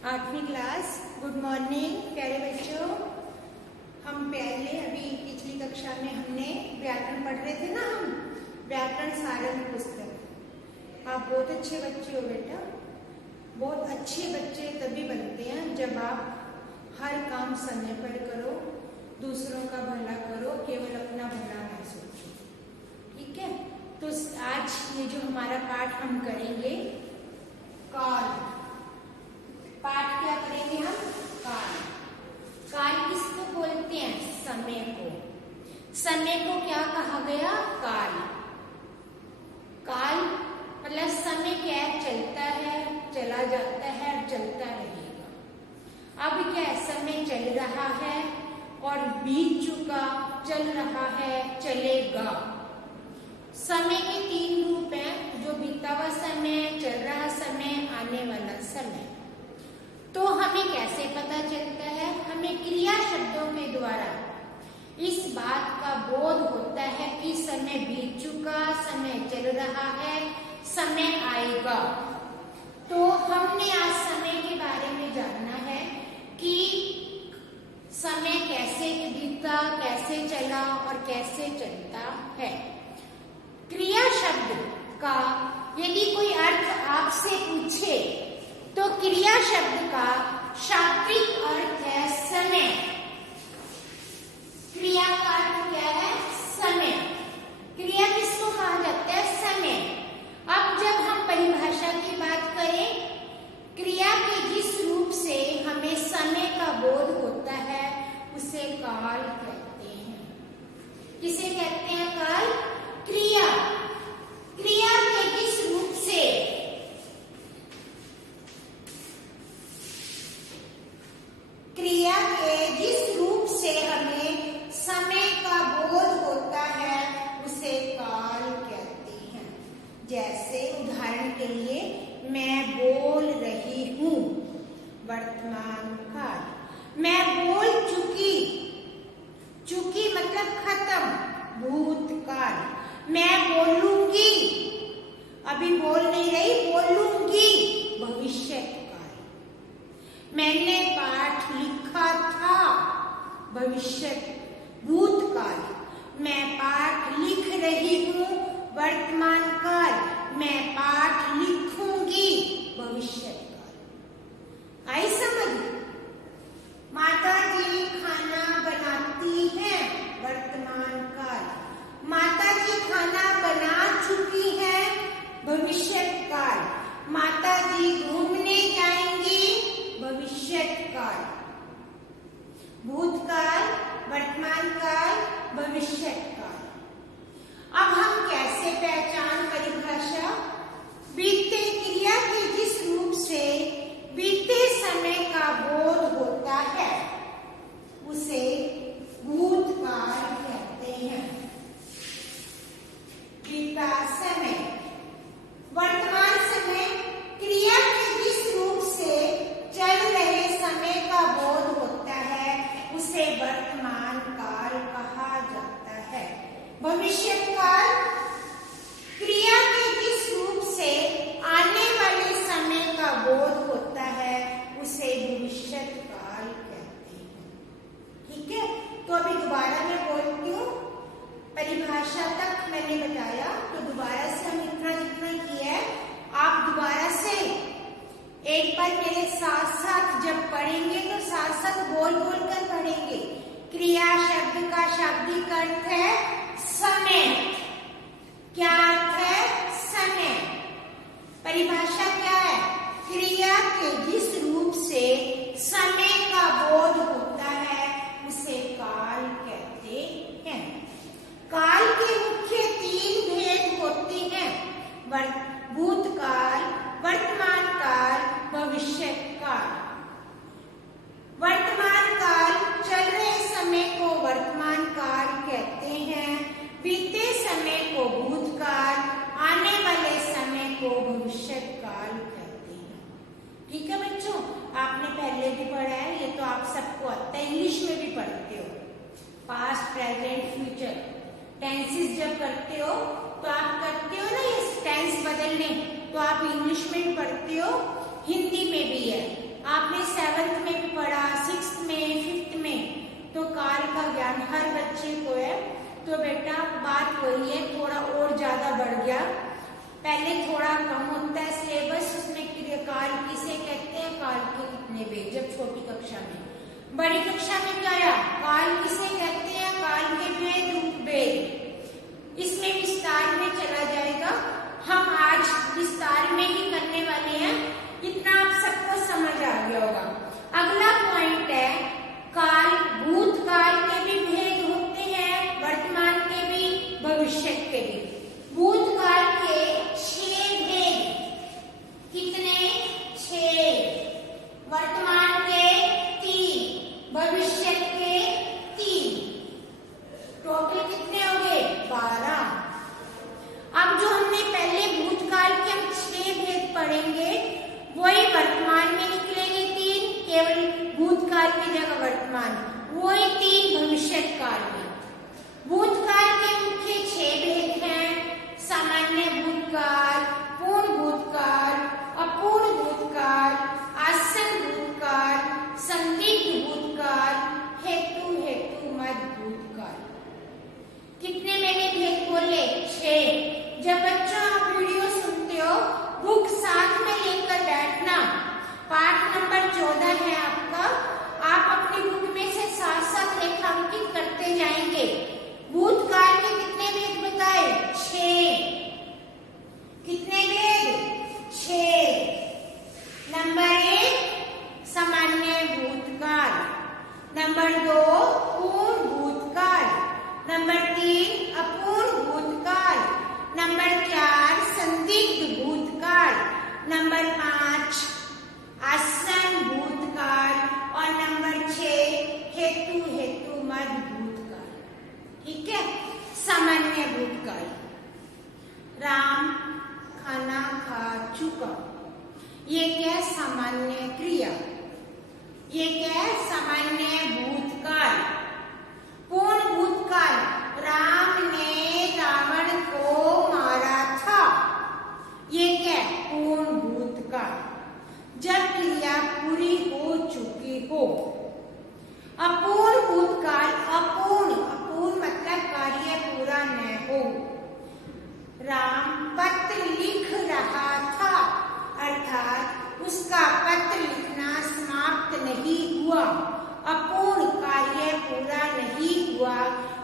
8वीं class. Good morning प्यारे बच्चों। हम पहले अभी पिछली कक्षा में हमने व्याकरण पढ़ रहे थे ना, हम व्याकरण सारंग पुस्तक। आप बहुत अच्छे बच्चे हो बेटा। बहुत अच्छे बच्चे तभी बनते हैं जब आप हर काम समय पर करो, दूसरों का भला करो, केवल अपना भला ना सोचो। ठीक है, तो आज ये जो हमारा पाठ हम करेंगे काल। पाठ क्या करेंगे हम? काल। काल किसको बोलते हैं? समय को। समय को क्या कहा गया? काल। काल मतलब समय क्या है? चलता है, चला जाता है, चलता रहेगा। अब क्या है? समय चल रहा है और बीत चुका, चल रहा है, चलेगा। समय के 3 रूप हैं, जो बीता हुआ समय, चल रहा समय, आने वाला समय। तो हमें कैसे पता चलता है? हमें क्रिया शब्दों के द्वारा इस बात का बोध होता है कि समय बीत चुका, समय चल रहा है, समय आएगा। तो हमने आज समय के बारे में जानना है कि समय कैसे बीता, कैसे चला और कैसे चलता है। क्रिया शब्द का यदि कोई अर्थ आपसे पूछे तो क्रिया शब्द का शाब्दिक अर्थ है समय। क्रिया का अर्थ क्या है? समय। क्रिया किसको कहा जाता है? समय। अब जब हम परिभाषा की बात करें, क्रिया के जिस रूप से हमें समय का बोध होता है उसे काल कहते हैं। किसे कहते हैं? काल। क्रिया। क्रिया के जिस रूप से हमें समय का बोध होता है उसे काल कहते हैं। जैसे उदाहरण के लिए, मैं बोल रही हूं, वर्तमान काल। मैं बोल चुकी, चुकी मतलब खत्म, भूतकाल। मैं बोलूंगी, अभी बोल नहीं रही, बोलूंगी, भविष्य काल। मैंने पाठ लिखा था, भविष्य भूतकाल। मैं पाठ लिख रही हूँ, वर्तमान काल। मैं पाठ लिखूंगी, भविष्य काल। आई समझ? माता जी खाना बनाती हैं, वर्तमान काल। माता जी खाना बना चुकी है, भविष्य काल। माता जी घूमने जाएंगी, भविष्य काल। भूतकाल, वर्तमान काल, भविष्य काल। अब हम कैसे पहचान परिभाषा? बीते क्रिया के जिस रूप से बीते समय का बोध होता है उसे भूतकाल कहते हैं। बीता समय। वर्तमान समय क्रिया के जिस रूप से चल रहे समय का बोध होता है उसे वर्तमान काल कहा जाता है। भविष्य काल क्रिया के जिस रूप से आने वाले समय का बोध होता है उसे भविष्य काल कहते हैं। ठीक है, तो अभी दोबारा मैं बोलती हूँ। परिभाषा तक मैंने बताया, तो दोबारा से हम इतना जितना किया है आप दोबारा से एक बार मेरे साथ साथ जब पढ़ेंगे तो साथ साथ बोल बोल कर पढ़ेंगे। क्रिया शब्द का शाब्दिक अर्थ है समय। क्या अर्थ है? समय। परिभाषा क्या है? क्रिया के जिस रूप से समय का बोध होता है उसे काल कहते हैं। काल के मुख्य 3 भेद होते हैं: भूतकाल, वर्तमान काल, भविष्य काल। वर्तमान काल चल रहे समय को वर्तमान काल कहते हैं, बीते समय को भूतकाल, आने वाले समय को भविष्य काल कहते हैं। ठीक है बच्चों, आपने पहले भी पढ़ा है, ये तो आप सबको आता है, इंग्लिश में भी पढ़ते हो। पास्ट, प्रेजेंट, फ्यूचर टेंसेस जब करते हो तो आप करते हो ना ये टेंस बदलने, तो आप इंग्लिश में भी पढ़ते हो, हिंदी में भी है। आपने हर बच्चे को है। तो बेटा बात वही है, थोड़ा और ज्यादा बढ़ गया, पहले थोड़ा कम होता है सिलेबस। उसमें काल किसे कहते हैं, काल के कितने भेद, जब छोटी कक्षा में। बड़ी कक्षा में क्या है, काल किसे कहते हैं, काल के भेद, उपभेद, इसमें विस्तार में चला जाएगा। हम आज विस्तार में ही करने वाले हैं, इतना आप सबको समझ आ गया होगा। अगला पॉइंट है काल, भूतकाल के भी भेद होते हैं, वर्तमान के भी, भविष्य के भी। भूतकाल के 6 भेद, कितने, 6, वर्तमान के 3, भविष्य के 3, टोटल कितने हो गए, 12। अब जो हमने पहले भूतकाल के हम 6 भेद पढ़ेंगे, वही वर्तमान में निकलेंगे 3, केवल भूतकाल की जगह वर्तमान, वही 3 भविष्य काल में। भूतकाल के मुख्य 6 भेद हैं, सामान्य भूतकाल, पूर्ण भूतकाल, अपूर्ण भूतकाल, आसन्न भूतकाल, संदिग्ध भूतकाल, हेतु भूतकाल। कितने मैंने भेद बोले, 6। जब बच्चों आप वीडियो सुनते हो, बुक साथ में लेकर बैठना। पाठ नंबर 14 है आपका, आप अपनी बुक में से साथ साथ रेखांकित करते जाएंगे। भूतकाल के कितने भेद बताए, 6। कितने भेद, 6। नंबर 1 सामान्य भूतकाल, नंबर 2 पूर्ण भूतकाल, नंबर 3 अपूर्ण भूतकाल, नंबर 4 संदिग्ध भूतकाल, नंबर 5 आसन्न भूतकाल और नंबर 6 हेतु मद भूतकाल। ठीक है, सामान्य भूतकाल, राम खाना खा चुका, ये क्या है, सामान्य क्रिया, ये क्या है, सामान्य भूतकाल। पूर्ण भूतकाल, राम ने रावण को मारा था, ये क्या है, पूर्ण भूतकाल, जब क्रिया पूरी हो चुकी हो। अपूर्ण भूतकाल, अपूर्ण मतलब कार्य पूरा न हो। राम पत्र लिख रहा था, अर्थात उसका पत्र लिखना समाप्त नहीं हुआ, अपूर्ण कार्य पूरा नहीं हुआ,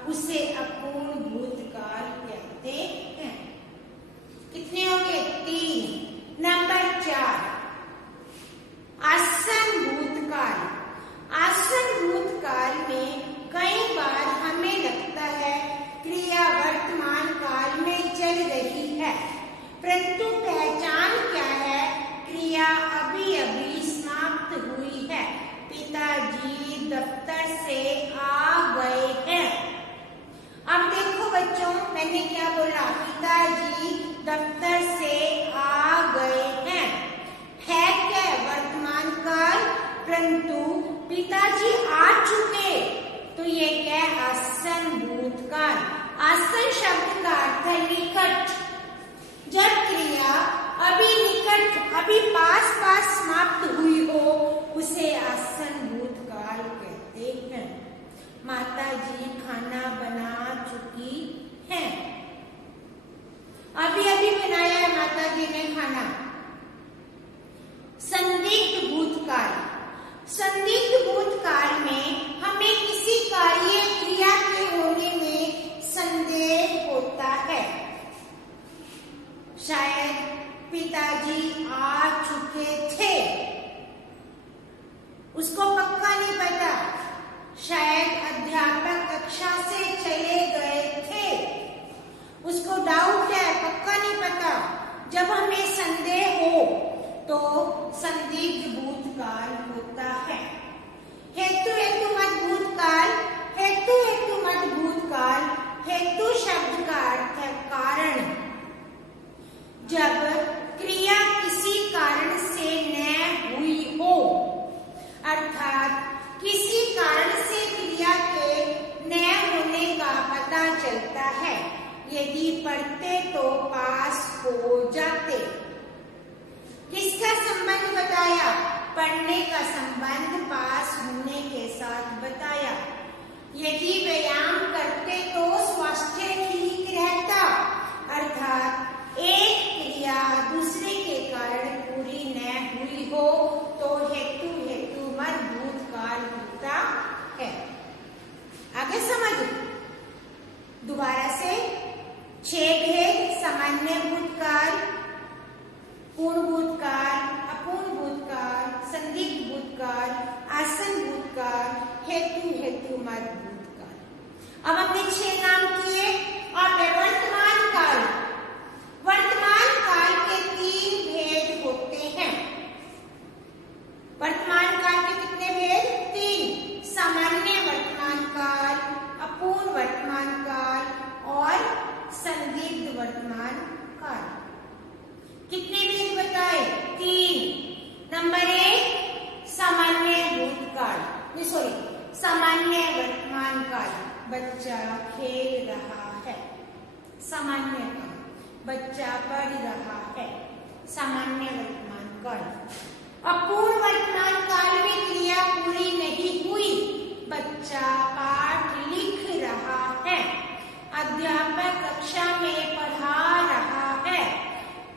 उसे अपूर्ण भूतकाल कहते हैं। कितने हो गए, 3। नंबर 4 आसन्न भूतकाल। आसन्न भूतकाल में कई बार हमें लगता है क्रिया वर्तमान काल में चल रही है, परंतु पहचान क्या है, क्रिया अभी अभी समाप्त हुई है। पिताजी दफ्तर से आ गए हैं। अब देखो बच्चों, मैंने क्या बोला, पिताजी दफ्तर से आ गए हैं, है क्या, वर्तमान काल, परंतु पिताजी आ चुके, तो ये क्या है, आसन्न भूतकाल। आसन्न शब्द का अर्थ है निकट। जब क्रिया अभी निकट, अभी पास समाप्त हुई हो, उसे आसन्न भूतकाल कहते हैं। माताजी खाना बना चुकी हैं, अभी अभी बनाया है माताजी ने खाना। संदिग्ध भूतकाल, संदिग्ध भूतकाल में हमें किसी कार्य क्रिया के होने में संदेह होता है। शायद पिताजी आ चुके थे, उसको पक्का नहीं पता, शायद अध्यापक कक्षा से चले गए थे, उसको डाउट है, पक्का नहीं पता। जब हमें संदेह हो तो संदिग्ध भूतकाल होता है। हेतु मद भूतकाल, हेतु मद भूतकाल, हेतु शब्द का अर्थ है कारण। जब क्रिया किसी कारण से न हुई हो, अर्थात किसी कारण से क्रिया के न होने का पता चलता है, यदि पढ़ते तो पास हो जाते। किसका संबंध बताया, पढ़ने का संबंध पास होने के साथ बताया। यदि व्यायाम करते तो स्वास्थ्य ठीक रहता, अर्थात एक क्रिया दूसरे के कारण पूरी न हुई हो तो हेतु मत भूतकाल होता है। आगे समझ, दोबारा से 6 भेद: सामान्य भूतकाल, पूर्ण भूतकाल, अपूर्ण भूतकाल, संदिग्ध भूतकाल, आसन भूतकाल, हेतु मत भूतकाल। अब हमने 6 नाम किए। अब वर्तमान काल। वर्तमान काल के 3 भेद होते हैं। वर्तमान काल के कितने भेद? 3। सामान्य वर्तमान काल, अपूर्ण वर्तमान काल और संदिग्ध वर्तमान काल। कितने भेद बताए? 3। नंबर 1 सामान्य भूतकाल, सामान्य वर्तमान काल। बच्चा खेल रहा है, सामान्य काल। बच्चा पढ़ रहा है, सामान्य वर्तमान काल। अपूर्ण वर्तमान काल में क्रिया पूरी नहीं हुई, बच्चा पाठ लिख रहा है, अध्यापक कक्षा में पढ़ा रहा है,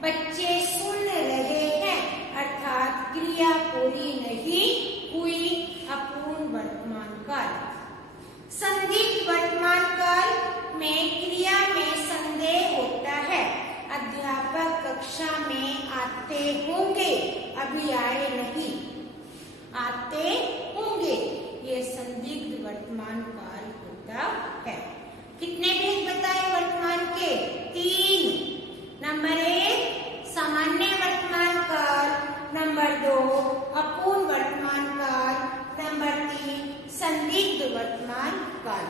बच्चे सुन रहे हैं, अर्थात क्रिया पूरी नहीं हुई, अपूर्ण वर्तमान काल। संदिग्ध वर्तमान काल में क्रिया में संदेह होता है, अध्यापक कक्षा में आते होंगे, अभी आए नहीं, आते होंगे, ये संदिग्ध वर्तमान काल होता है। कितने भेद बताए वर्तमान के? 3। नंबर 1 सामान्य वर्तमान काल, नंबर 2 अपूर्ण वर्तमान काल, नंबर 3 संदिग्ध वर्तमान काल।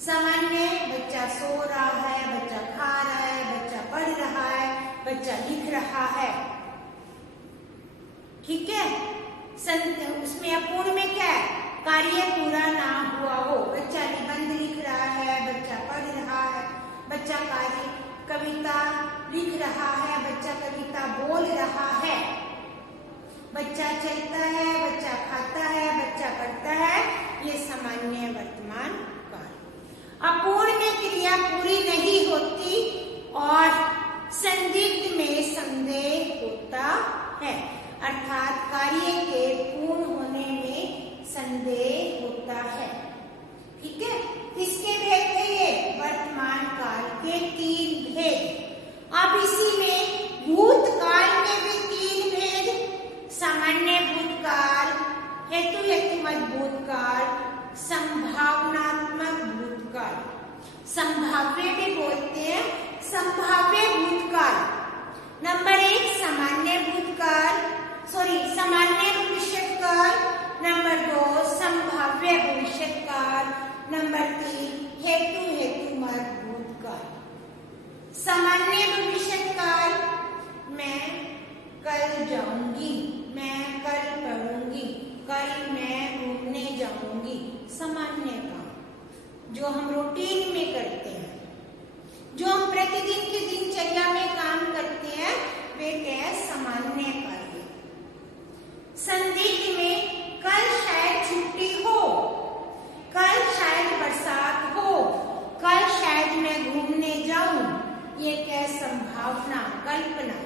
सामान्य, बच्चा सो रहा है, बच्चा खा रहा है, बच्चा पढ़ रहा है, बच्चा लिख रहा है, ठीक है। उसमें अपूर्ण में क्या है? कार्य पूरा ना हुआ हो, बच्चा निबंध लिख रहा है, बच्चा पढ़ रहा है, बच्चा कविता लिख रहा है, बच्चा कविता बोल रहा है, बच्चा चलता है, बच्चा खाता है, बच्चा पढ़ता है, ये सामान्य वर्तमान काल। अपूर्ण में क्रिया पूरी नहीं होती और संदिग्ध में संदेह होता है, अर्थात कार्य के पूर्ण होने में संदेह होता है, ठीक है। इसके भेद थे ये वर्तमान काल के 3 भेद। अब इसी में भूतकाल के भी 3 भेद: सामान्य भूतकाल, हेतु भूतकाल, संभावनात्मक भूतकाल। संभाव्य भी बोलते हैं, संभाव्य भूतकाल। नंबर 1 सामान्य भूतकाल, सामान्य भविष्यकाल, नंबर 2 संभाव्य भविष्यकाल, नंबर 3 हेतु मत भूतकाल। सामान्य भविष्यकाल, मैं कल जाऊंगी, मैं कल पढ़ूंगी, कल मैं घूमने जाऊंगी, सामान्य काम जो हम रूटीन में करते हैं, जो हम प्रतिदिन की दिनचर्या में काम करते हैं, वे क्या? सामान्य कार्य। संदिग्ध में कल शायद छुट्टी हो, कल शायद बरसात हो, कल शायद मैं घूमने जाऊं, ये क्या? संभावना, कल्पना।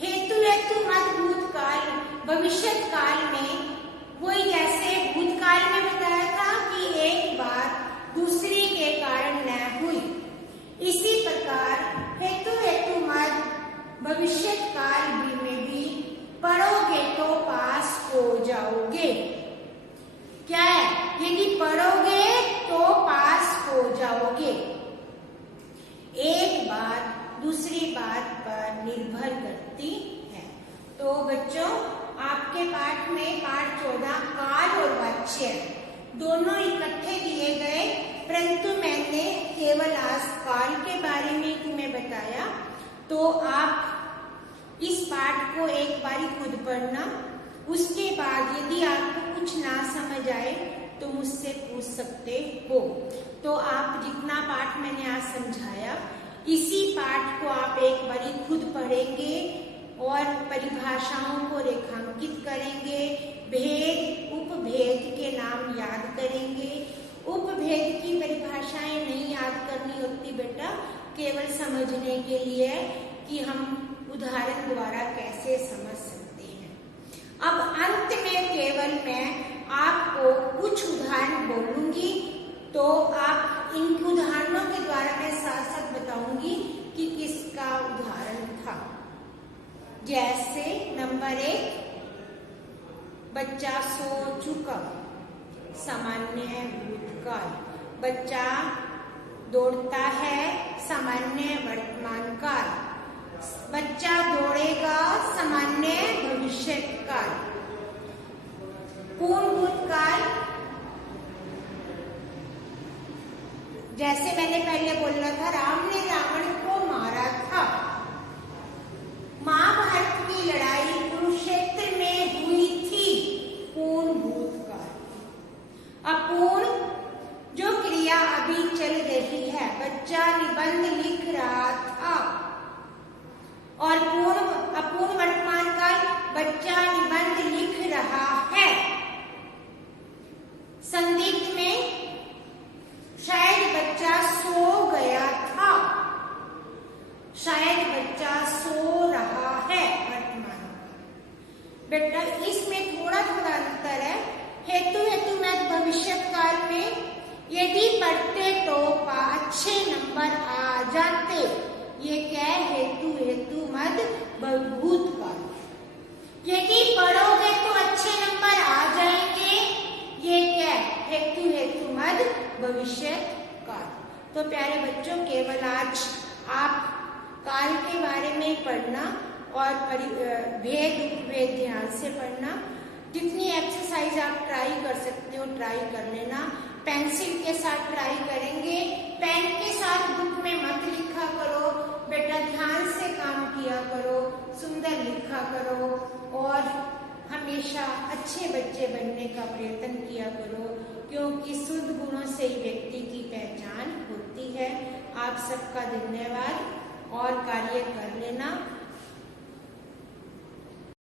हेतु मत भूतकाल, भविष्य काल में वही जैसे भूतकाल में बताया था कि एक बात दूसरी के कारण न हुई, इसी प्रकार हेतु मत भविष्य काल में भी पढ़ोगे तो पास हो जाओगे। क्या है? यदि पढ़ोगे तो पास हो जाओगे। एक बात दूसरी बात पर निर्भर करती है। तो बच्चों, आपके पाठ में पाठ 14 काल और वाच्य दोनों इकट्ठे दिए गए, परंतु मैंने केवल आज काल के बारे में तुम्हें बताया। तो आप इस पाठ को एक बारी खुद पढ़ना, उसके बाद यदि आपको कुछ ना समझ आए तो मुझसे पूछ सकते हो। तो आप जितना पाठ मैंने आज समझाया, इसी पाठ को आप एक बारी खुद पढ़ेंगे और परिभाषाओं को रेखांकित करेंगे, भेद, उपभेद उपभेद के नाम याद करेंगे। उपभेद की परिभाषाएं नहीं याद करनी होती बेटा, केवल समझने के लिए कि हम उदाहरण द्वारा कैसे समझ सकते हैं। अब अंत में केवल मैं आपको कुछ उदाहरण बोलूंगी, तो आप इन उदाहरणों के द्वारा मैं साथ साथ बताऊंगी कि किसका उदाहरण था। जैसे नंबर 1, बच्चा सो चुका, सामान्य भूतकाल। बच्चा दौड़ता है, सामान्य वर्तमान काल। बच्चा दौड़ेगा, सामान्य भविष्य काल। पूर्ण भूतकाल, जैसे मैंने पहले बोला था, राम ने रावण को मारा था। महाभारत की लड़ाई कुरुक्षेत्र में हुई थी, पूर्ण भूतकाल। अपूर्ण, जो क्रिया अभी चल रही है, बच्चा निबंध लिख रहा था। और अपूर्ण वर्तमान काल, बच्चा निबंध लिख रहा है। संदिग्ध में शायद बच्चा सो गया था, शायद बच्चा सो रहा है वर्तमान। बेटा इसमें थोड़ा थोड़ा अंतर है। हेतु में भविष्य काल में यदि पढ़ते तो अच्छे नंबर आ जाते। ये क्या है? हेतु मद भूतकाल। यदि पढ़ोगे तो अच्छे नंबर आ जाएंगे। ये क्या है? हेतु मद भविष्य काल। तो प्यारे बच्चों, केवल आज आप काल के बारे में पढ़ना और भेद उपभेद ध्यान से पढ़ना। जितनी एक्सरसाइज आप ट्राई कर सकते हो ट्राई कर लेना। पेंसिल के साथ ट्राई करेंगे, पेन के साथ बुक में मत लिखा करो बेटा, ध्यान से काम किया करो, सुंदर लिखा करो और हमेशा अच्छे बच्चे बनने का प्रयत्न किया करो, क्योंकि शुद्ध गुणों से ही व्यक्ति की पहचान होती है। आप सबका धन्यवाद और कार्य कर लेना।